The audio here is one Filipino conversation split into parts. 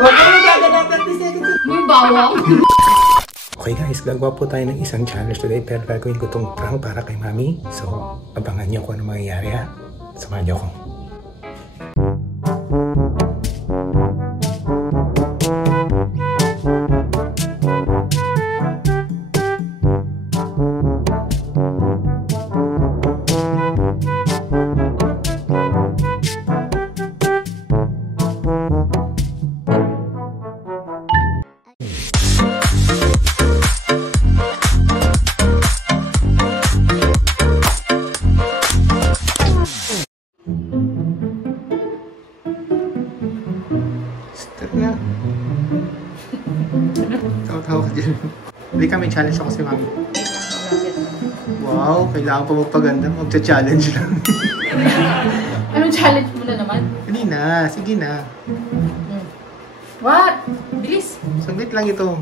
Huwag ka magagalaw 30 seconds. May bawang. Okay guys, gagawa po tayo ng isang challenge today pero gagawin ko itong prank para kay Mami. So, abangan nyo kung ano mangyayari ha. Samahan nyo ako. Tawa ka dyan. Hindi kami challenge ako si Mami. Wow, kailangan pa magpaganda. Magcha-challenge lang. Anong challenge mo na naman? Hindi na, sige na. What? Bilis. Saglit lang ito.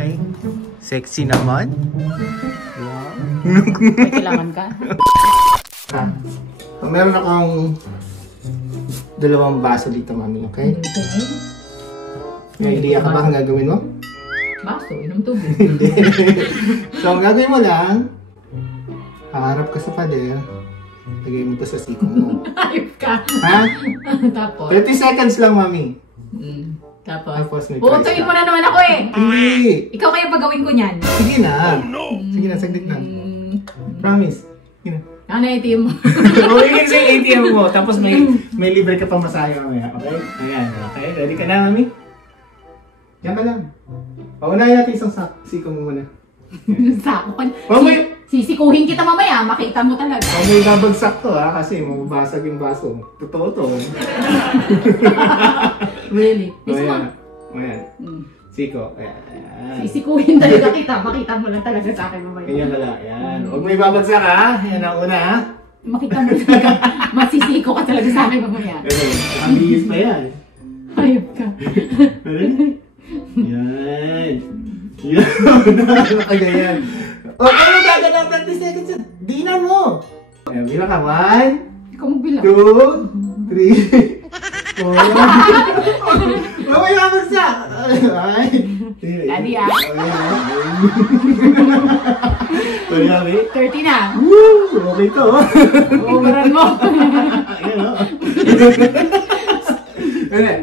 Ay, sexy naman. Wow. May kailangan ka? Meron akong dalawang baso dito, Mami, okay? May idea ka ba ang gagawin mo? Baso, inom tubig. Hindi. So, ang gagawin mo lang, haharap ka sa pader, lagay mo ito sa siko mo. Ayop ka. Ha? Tapos? 30 seconds lang, Mami. Tapos may putuin mo na naman ako eh. Hindi. Ikaw kaya pagawin ko niyan. Sige na. Sige na, saglit lang. Promise. Sige na. Ano yung ATM mo? Uwigin sa ATM mo, tapos may libre ka pang masahe mamaya. Okay? Ayan, okay? Ready ka na, Mami? Yan ka lang. Paunahin natin isang siko mo muna. Sako ka. Mamay! Sisikuhin kita mamaya, makita mo talaga. Mamay babagsak to ha, kasi mababasag yung baso. Totoo to. Really? Ayan. Ayan. Siko. Ayan. Sisikuhin talaga kita, makita mo lang talaga sa akin mamaya. Ganyan ka lang. Ayan. Huwag may babagsak ha. Yan ang una ha. Makita mo talaga, masisiko ka talaga sa akin mamaya. Pero, ang bihis pa yan. Ayop ka. Yan. Yan. Nakagayan. O, ano gagalaw 30 seconds yan? Dinan mo. Ayan, bilang ka. 1, Ikaw magbilang. 2, 3, 4. Mamay babagsak. Ay. Daddy ah. Sorry, Mami. 30 na. Woo! Okay to. Uberan mo. Ayan o. Ano?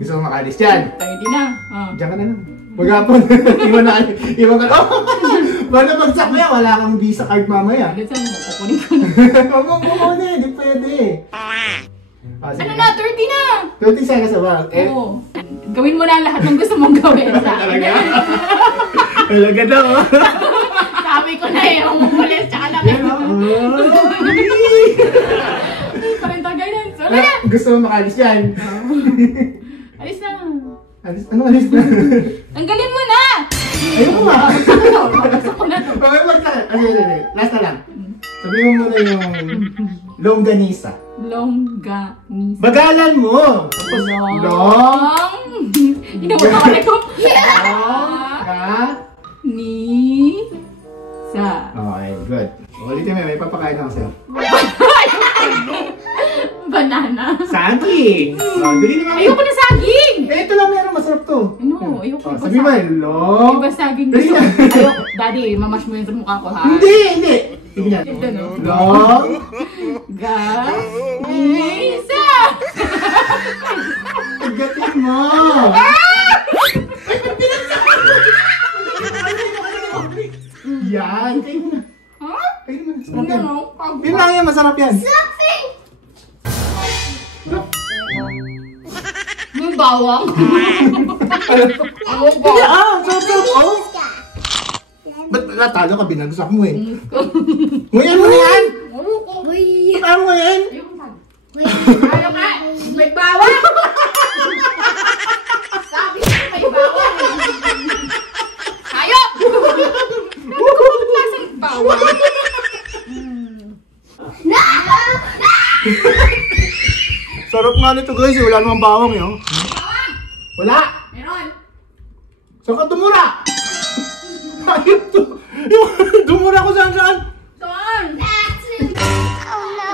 Gusto mo makalis dyan? 30 na. Diyan ka na lang. Maghapon. Iwan ka na. Bala bagsak mo yan. Wala kang visa card mamaya. Bilisan mo. Kukunin ko na. Huwag mong kukunin. Hindi pwede. Ano na? 30 na. 30 seconds na ba? Oo. Gawin mo na lahat ng gusto mong gawin sa akin. Talaga? Talaga daw. Sabi ko na eh. Ang mukulis. Tsaka lang. Parental guidance. Wala na. Gusto mo makalis dyan? Alis na. Alis? Ano alis na? Tanggalin mo na. Ayoko ba? Gusto ko na to. Okay, magtagal. Last na lang. Sabihin mo muna yung longganisa. Longganisa. Bagalan mo! Inabot ako na ko. Sa. Okay, good. Ulitin mo, may papakain ako sa'yo. Banana. Saging! Dili naman. Ayoko na saging! Eh, ito lang meron, masarap to. Ano? Ayoko na sabi mo, long. Iba saging gusto. Ayoko. Daddy, mamash mo yun sa mukha ko ha. Hindi! Sige na. Long. Ganisa! Agatin mo! Yan! Kain mo na. Ha? Kain mo na. Sarap yan. Ano? Yun lang yan, masarap yan. May bawang. Ang bawang. Sarap! Oh! Ba't natalo ka? Binagsak mo eh. Nguyan mo na yan! Ano mo yan? Ayaw ka! May bawang! Sabi ko may bawang! Ayaw! Ano klaseng bawang? Sarap nga nito guys, wala namang bawang yun. Wala! Meron! Saan ka tumura? Ayun to! Dumura ko saan? Saan? Oh no!